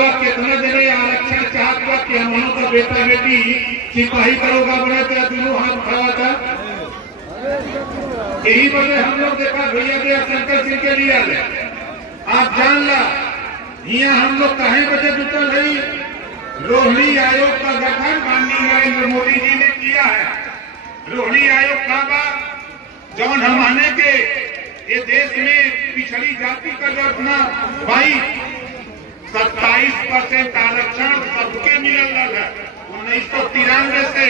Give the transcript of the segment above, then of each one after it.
हुआ कितना जने आरक्षण चाहत हुआ कि हम का बेटा बेटी सिपाही दरोगा बने तो दोनों हाथ खड़ा था। यही वजह हम लोग देखा भैया भैया शंकर सिंह के लिए आप जान ला यहाँ हम लोग कहीं बजे जुटल है। रोहिणी आयोग का गठन माननीय नरेंद्र मोदी जी ने किया है। रोहिणी आयोग का बात जौन हमारे के ये देश में पिछड़ी जाति का जो अपना 27% आरक्षण सबके मिलल है 1993 से,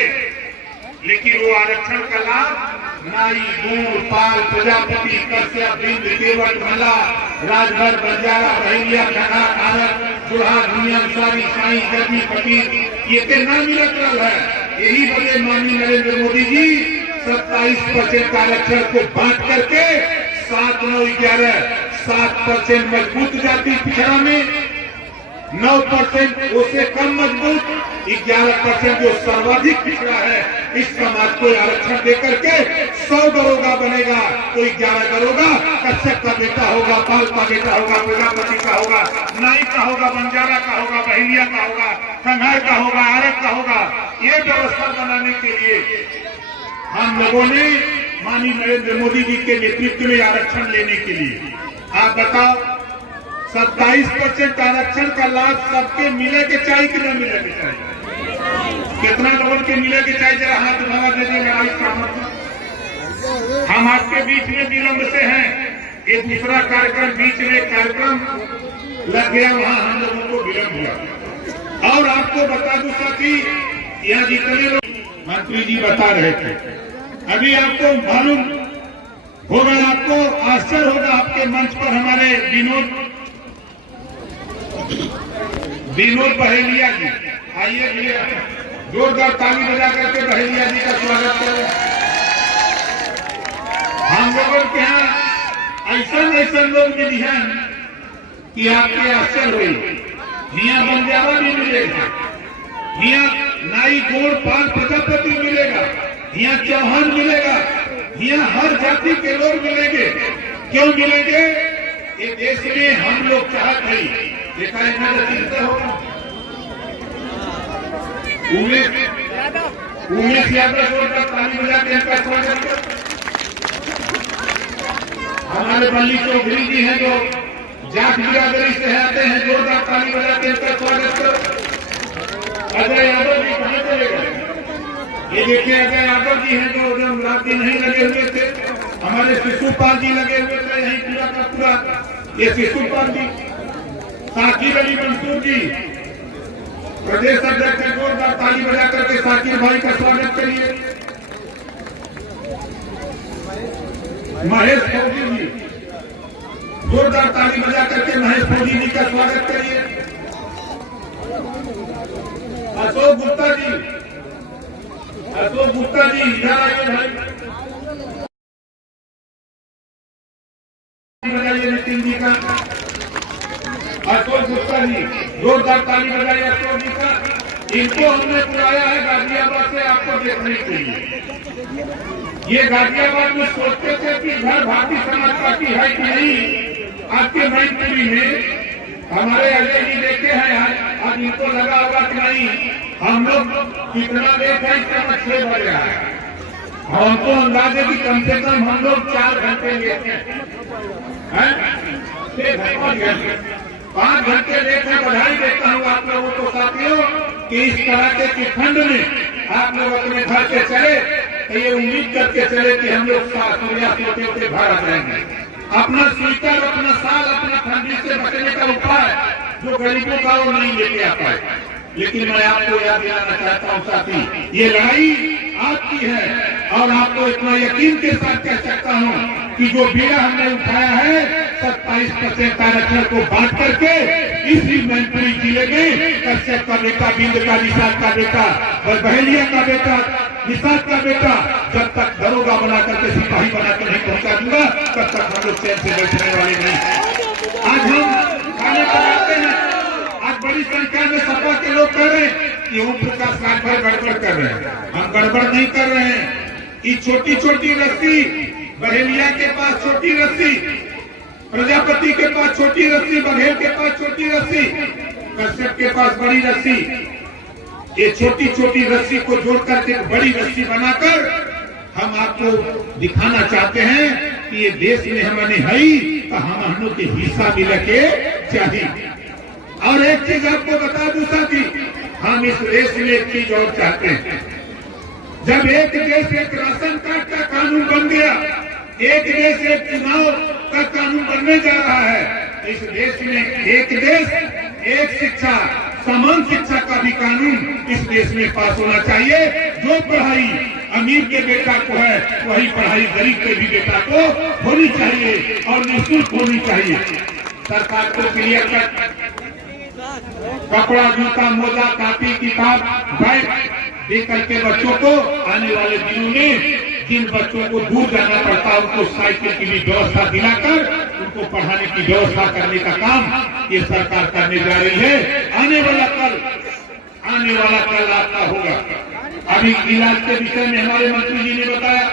लेकिन वो आरक्षण का लाभ नारी, गूढ़, पाल, प्रजापति, कश्यप, बिंद, केवट, भला, राजभर, बंजारा, बहलिया, खड़ा, कारक, बुढ़ा, दुनिया, सारी, साई, गति, फकीर ये के नाम मिलत है। यही वजह माननीय नरेंद्र मोदी जी 27% आरक्षण को बांट करके 7, 9, 11 7% मजबूत जाति पिछड़ा में, 9% उससे कम मजबूत, 11% जो सर्वाधिक पिछड़ा है इस समाज को आरक्षण देकर के 100 दरोगा बनेगा तो 11 दरोगा कश्यप का बेटा होगा, पाल का बेटा होगा, प्रजापति का होगा, नाई का होगा, बंजारा का होगा, बहलिया का होगा, संघार का होगा, आरक का होगा। ये व्यवस्था बनाने के लिए हम लोगों ने माननीय नरेंद्र मोदी जी के नेतृत्व में आरक्षण लेने के लिए आप बताओ 27% आरक्षण का लाभ सबके मिले के चाहिए कि न मिले के चाहिए? कितना लोगों के मिले के चाहिए? जरा हाथ उठावा दे दीजिएगा। हम आपके बीच में विलंब से हैं। ये दूसरा कार्यक्रम बीच में कार्यक्रम लग गया, वहां हम लोगों को विलंब हुआ। और आपको बता दूं साथी, यहाँ जितने लोग मंत्री जी बता रहे थे, अभी आपको मालूम होगा, आपको आश्चर्य होगा, आपके मंच पर हमारे विनोद बहेलिया जी आइए भैया, जोरदार ताली बजा करके बहेलिया जी का स्वागत करें। हम लोगों के यहाँ ऐसा लोग मिली हैं कि आपके आश्चर्य हुई। यहाँ बंजारा भी मिलेगा, यहाँ नाई, गोड़, पाल, प्रजापति मिलेगा, यहाँ चौहान मिलेगा, यहाँ हर जाति के लोग मिलेंगे। क्यों मिलेंगे? ये देश में हम लोग चाहते हैं। देखा है चिंता होगा उमेश यादव जोरदार ताली बजा के इनका स्वागत कर। हमारे बल्ली चौधरी जी हैं जो जाट बिरादरी से आते हैं, जोरदार ताली बजा के इनका स्वागत कर। अजय यादव जी कहाँ चले गए? ये देखिए अजय यादव जी हैं जो जब रात दिन नहीं लगे हुए थे। हमारे शिशुपाल जी लगे हुए थे यही पूरा का पूरा, ये शिशुपाल जी। साकिर अली मंसूर जी प्रदेश अध्यक्ष, जोरदार ताली बजा करके साकिर भाई का स्वागत करिए। महेश फौजी जी, जोरदार ताली बजा करके महेश फौजी जी का स्वागत करिए। अशोक गुप्ता जी, इधर आइए भाई, बजाइए नितिन जी का। अशोक गुप्ता जी, जोरदार ताली बजाइए अशोक जी का। इनको हमने बुलाया है गाजियाबाद से आपको देखने के लिए। ये गाजियाबाद में सोचते थे कि घर भारतीय समाज पार्टी है कि नहीं। आपके मैनपुरी में हमारे अजय जी देखे हैं, आज इनको लगा होगा कि नहीं हम लोग कितना लेट है, 6 बज रहा है। हमको अंदाजे की कम से कम हम लोग 4 घंटे लेट हैं, 5 घंटे लेट है। बधाई देता हूँ आप लोगों को साथियों कि इस तरह के ठंड में आप लोग अपने घर से चले तो ये उम्मीद करके चले कि हम लोग सोते घर आ जाएंगे। अपना स्वेटर, अपना साल, अपना ठंडी से बचने का उपाय जो गरीबों का वो नहीं लेके आ पाए। लेकिन मैं आपको याद दिलाना चाहता हूँ साथी, ये लड़ाई आपकी है और आपको इतना यकीन के साथ कह सकता हूँ कि जो बीड़ा हमने उठाया है 27% आरक्षण को बांट करके इसी मैनपुरी जिले में कश्यप का बेटा, बिंद का, निषाद का बेटा, बहलिया का बेटा, निषाद का बेटा जब तक दरोगा बना करके सिपाही बना कर नहीं पहुंचा दूंगा तब तक हम लोग चैन से बैठने वाले नहीं। आज हम खाने बनाते हैं, आज बड़ी संख्या में सपा के लोग कर रहे हैं कि ओम प्रकाश राजभर गड़बड़ कर रहे हैं। हम गड़बड़ नहीं कर रहे हैं। ये छोटी छोटी रस्सी, बहेलिया के पास छोटी रस्सी, प्रजापति के पास छोटी रस्सी, बघेल के पास छोटी रस्सी, कश्यप के पास बड़ी रस्सी, ये छोटी छोटी रस्सी को जोड़कर एक बड़ी रस्सी बनाकर हम आपको दिखाना चाहते हैं कि ये देश में हमने है तो हम लोग के हिस्सा मिल के चाहिए। और एक चीज आपको बता दूं साथी, हम इस देश में एक चीज और चाहते हैं। जब एक देश एक राशन कार्ड का कानून बन गया, एक देश एक चुनाव का कानून बनने जा रहा है, इस देश में एक देश एक शिक्षा, समान शिक्षा का भी कानून इस देश में पास होना चाहिए। जो पढ़ाई अमीर के बेटा को है वही पढ़ाई गरीब के भी बेटा को होनी चाहिए और निःशुल्क होनी चाहिए। सरकार को क्लियर कर कपड़ा, जूता, मोजा, कापी, किताब, बैग दे करके बच्चों को आने वाले दिनों में जिन बच्चों को दूर जाना पड़ता है उनको साइकिल की भी व्यवस्था दिलाकर उनको पढ़ाने की व्यवस्था करने का काम ये सरकार करने जा रही है। आने वाला कल आपका होगा। अभी इलाज के विषय में हमारे मंत्री जी ने बताया,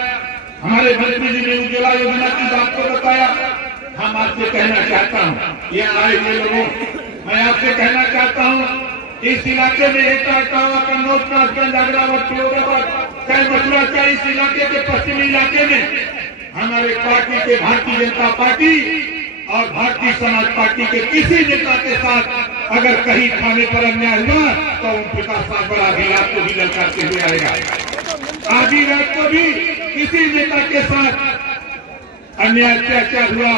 हमारे मंत्री जी ने उज्ज्वला योजना की बात को बताया। हम आपसे कहना चाहता हूँ, ये आए हुए लोगों, मैं आपसे कहना चाहता हूँ, इस इलाके में एक कन्नौज, कासगंज, अग्रावत, फिरोजाबाद, चाहे मथुरा, चाहे इस इलाके के पश्चिमी इलाके में हमारे पार्टी के भारतीय जनता पार्टी और भारतीय समाज पार्टी के किसी नेता के साथ अगर कहीं थाने पर अन्याय हुआ तो उन प्रकाश साहब बड़ा भी रात को भी ललकारते हुए आएगा। आधी रात को भी किसी नेता के साथ अन्याय अत्याचार हुआ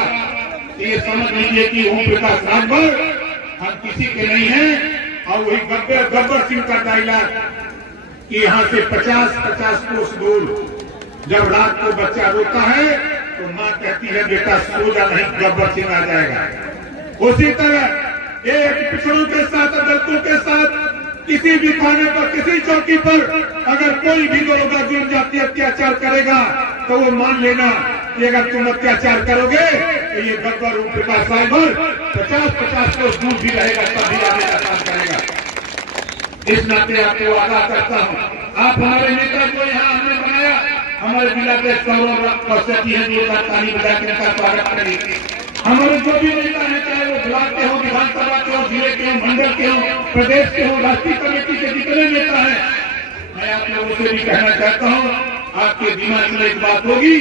तो ये समझ लीजिए कि ओम प्रकाश राजभर हम किसी के नहीं हैं। और वही गब्बर सिंह का डायलॉग कि यहाँ से 50-50 कोस दूर जब रात को बच्चा रोता है तो माँ कहती है बेटा सो जा, नहीं गब्बर सिंह आ जाएगा। उसी तरह एक पिछड़ों के साथ, दलितों के साथ किसी भी थाने पर, किसी चौकी पर अगर कोई भी दरोगा जुर्म जाति अत्याचार करेगा तो वो मान लेना कि अगर तुम अत्याचार करोगे तो ये गब्बर ओम प्रकाश साइबर 50-50 कोस दूर भी रहेगा, तब भी आने का काम करेगा। इस नाते आपको आगाह करता हूँ, आप हमारे नेता को यहाँ हमने बनाया, हमारे जिला के सौरभ हैं जो ताली बजा के उनका स्वागत करेंगे। हमारे जो भी नेता है, चाहे वो ब्लॉक के हो, विधानसभा के हो, जिले के हो, मंडल के हो, प्रदेश के हो, राष्ट्रीय कमेटी के जितने नेता हैं, मैं आप लोगों से भी कहना चाहता हूँ, आपके दिमाग में एक बात होगी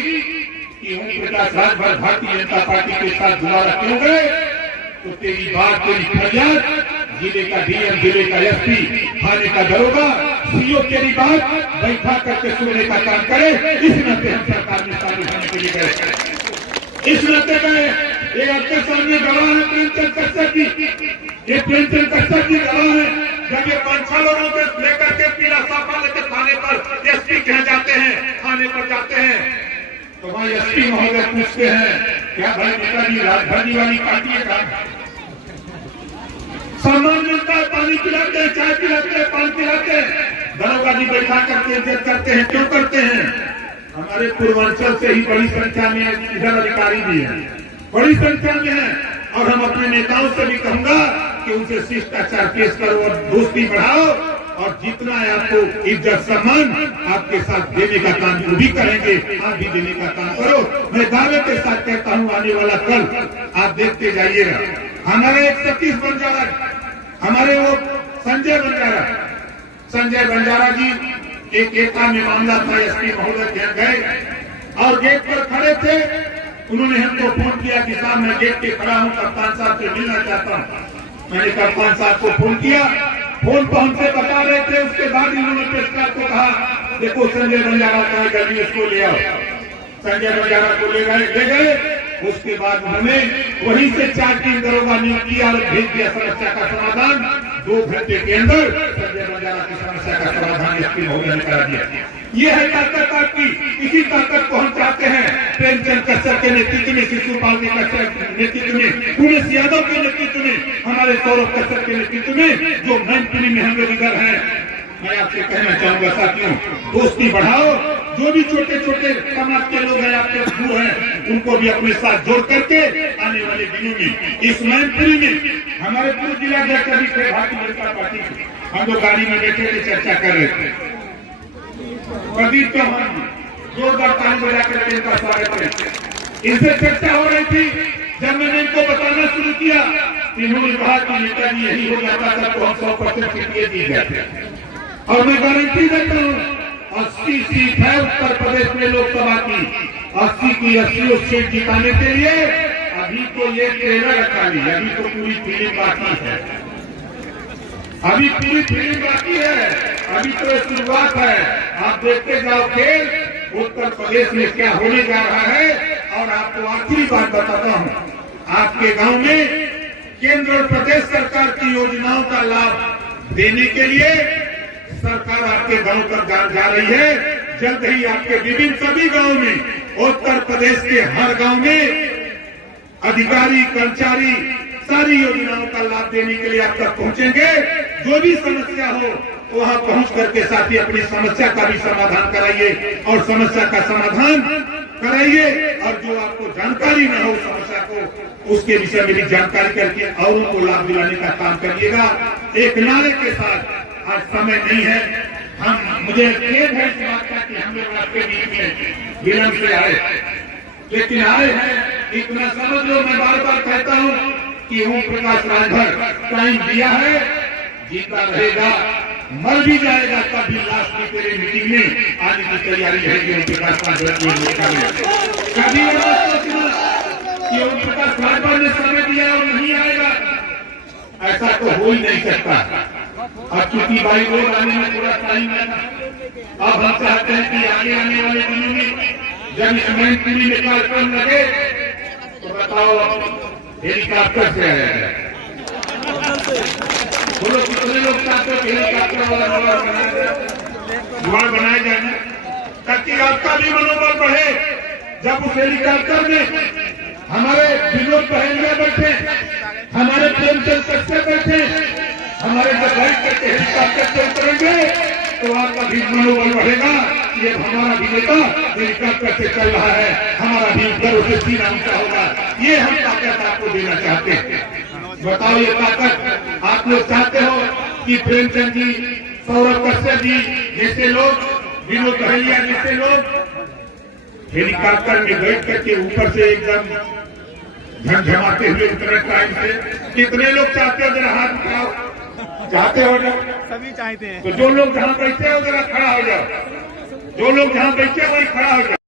कि ओम प्रकाश राजभर भारतीय जनता पार्टी के साथ दोबारा क्यों गए, तो तेरी बात, तेरी फरियाद जिले का डीएम, जिले का एसपी, थाने का दरोगा, सीओ तेरी बात बैठा करके सुनने का काम करे। इस नाते हम सरकार में शामिल होने के लिए गए। इस नाते गए, ये आपके सामने गवाह है प्रेमचंद कश्यप जी, ये प्रेमचंद कश्यप जी गवाह है। जब ये 5-6 लोगों को लेकर के पीला साफा लेकर थाने पर एसपी कह जाते हैं, थाने पर जाते हैं तो वहाँ एसपी महोदय पूछते हैं क्या भाई नेताजी राजधानी वाली पार्टी है का सम्मान मिलता है, पानी पिलाते हैं, चाय पिलाते हैं, पान पिलाते हैं, दरोगा जी बैठा करके इज्जत करते हैं, क्यों करते हैं? हमारे पूर्वांचल से ही बड़ी संख्या में इधर अधिकारी भी हैं, बड़ी संख्या में है। और हम अपने नेताओं से भी कहूंगा कि उनसे शिष्टाचार पेश करो और दोस्ती बढ़ाओ और जितना है आपको इज्जत सम्मान आपके साथ देने का काम जो भी करेंगे आप भी देने का काम करो। मैं दावे के साथ कहता हूँ आने वाला कल आप देखते जाइएगा। हमारे एक सतीश बंजारा, हमारे वो संजय बंजारा जी एक एका में मामला था, एसपी महोदय गए और गेट पर खड़े थे। उन्होंने हमको फोन किया कि साहब मैं गेट पे खड़ा हूँ, कप्तान साहब से मिलना चाहता हूँ। मैंने कप्तान साहब को फोन किया, फोन पर हमसे बता रहे थे। उसके बाद इन्होंने प्रेसकार को कहा देखो संजय बंजारा का जल्दी उसको ले आओ। संजय बंजारा को ले गए। उसके बाद उन्होंने वहीं से 4-3 दरोगा नियुक्त किया और भेज दिया। समस्या का समाधान 2 घंटे के अंदर संजय बंजारा की समस्या का समाधान एसपी महोदय ने करा दिया। ये है ताकत आपकी। इसी ताकत को हम चाहते हैं प्रेमचंद कश्यप के नेतृत्व में, शिशुपाल के कश्यप नेतृत्व में, उमेश यादव के नेतृत्व में, हमारे सौरभ कश्यप के नेतृत्व में जो मैनपुरी में हम लोग इधर हैं। मैं आपसे कहना चाहूंगा साथियों, दोस्ती बढ़ाओ। जो भी छोटे छोटे समाज के लोग हैं, आपके गुरु हैं, उनको भी अपने साथ जोड़ करके आने वाले दिनों में इस मैनपुरी में हमारे पूरे जिलाध्यक्ष अभी थे भारतीय जनता पार्टी के, हम लोग गाड़ी में बैठे थे, चर्चा कर रहे थे। प्रदीप चौहान जोरदार ताली बजा करके इनका स्वागत है। इनसे चर्चा हो रही थी। जब मैंने इनको बताना शुरू किया इन्होंने कहा कि नेताजी यही हो जाता था तो हम 100% सीट ये दी जाते। और मैं गारंटी देता हूँ 80 सीट है उत्तर प्रदेश में लोकसभा की, 80 की 80 सीट जिताने के लिए अभी तो ये ट्रेलर रखा नहीं, अभी तो पूरी फीलिंग बाकी है, अभी पूरी फीलिंग बाकी है, अभी तो शुरुआत है। आप देखते जाओ खेल उत्तर प्रदेश में क्या होने जा रहा है। और आपको आखिरी बात बताता हूँ, आपके गांव में केंद्र और प्रदेश सरकार की योजनाओं का लाभ देने के लिए सरकार आपके गांव तक जा रही है। जल्द ही आपके विभिन्न सभी गांव में, उत्तर प्रदेश के हर गांव में अधिकारी कर्मचारी सारी योजनाओं का लाभ देने के लिए आप तक पहुंचेंगे। जो भी समस्या हो वहां पहुंच करके साथ ही अपनी समस्या का भी समाधान कराइए और समस्या का समाधान कराइए। और जो आपको जानकारी न हो समस्या को, उसके विषय में भी जानकारी करके औरों को लाभ दिलाने का काम करिएगा। एक नारे के साथ, आज समय नहीं है, मुझे खेद है इस बात का कि हम लोग आपके बीच में विलंब से आए, लेकिन आए हैं। इतना समझ लो, मैं बार बार कहता हूँ कि ओम प्रकाश राजभर टाइम दिया है, जीता रहेगा, मर भी जाएगा तभी लास्ट में तेरे मीटिंग में आने की तैयारी रहेगी। ओम प्रकाश राजभर कभी कि ओम प्रकाश राजभर ने समय दिया और नहीं आएगा, ऐसा तो हो ही नहीं सकता। अब चूंकि भाई रोड आने में थोड़ा टाइम है, अब हम चाहते हैं कि आगे आने वाले दिनों में जब इस मैनपुरी में कार्यक्रम लगे तो बताओ हेलीकॉप्टर से आएगा। वो लोग कितने लोग चाहते हैं हेलीकॉप्टर वाला जुगाड़ बनाया जाए ताकि आपका भी मनोबल बढ़े। जब उस हेलीकॉप्टर में हमारे विनोद पहलिया बैठे, हमारे प्रेमचंद कश्यप बैठे, हमारे जब भाई करके हेलीकॉप्टर से उतरेंगे तो आपका भी मनोबल बढ़ेगा। ये हमारा भी नेता हेलीकॉप्टर से चल रहा है, हमारा भी गर्व से सीना ऊंचा होगा। ये हम ताकत आपको देना चाहते हैं। बताओ ये ताकत आप लोग चाहते हो कि प्रेमचंद जी, सौरभ कश्यप जी जैसे लोग, विनोद पहलिया जैसे लोग हेलीकॉप्टर में बैठ करके ऊपर से एकदम झमझमाते हुए उतरे टाइम से? कितने लोग चाहते हो? जरा हाथ उठाओ। चाहते हो ना? सभी चाहते हैं। तो जो लोग जहाँ बैठे हो जरा खड़ा हो जाओ, जो लोग जहाँ बैठे वही खड़ा हो जाओ।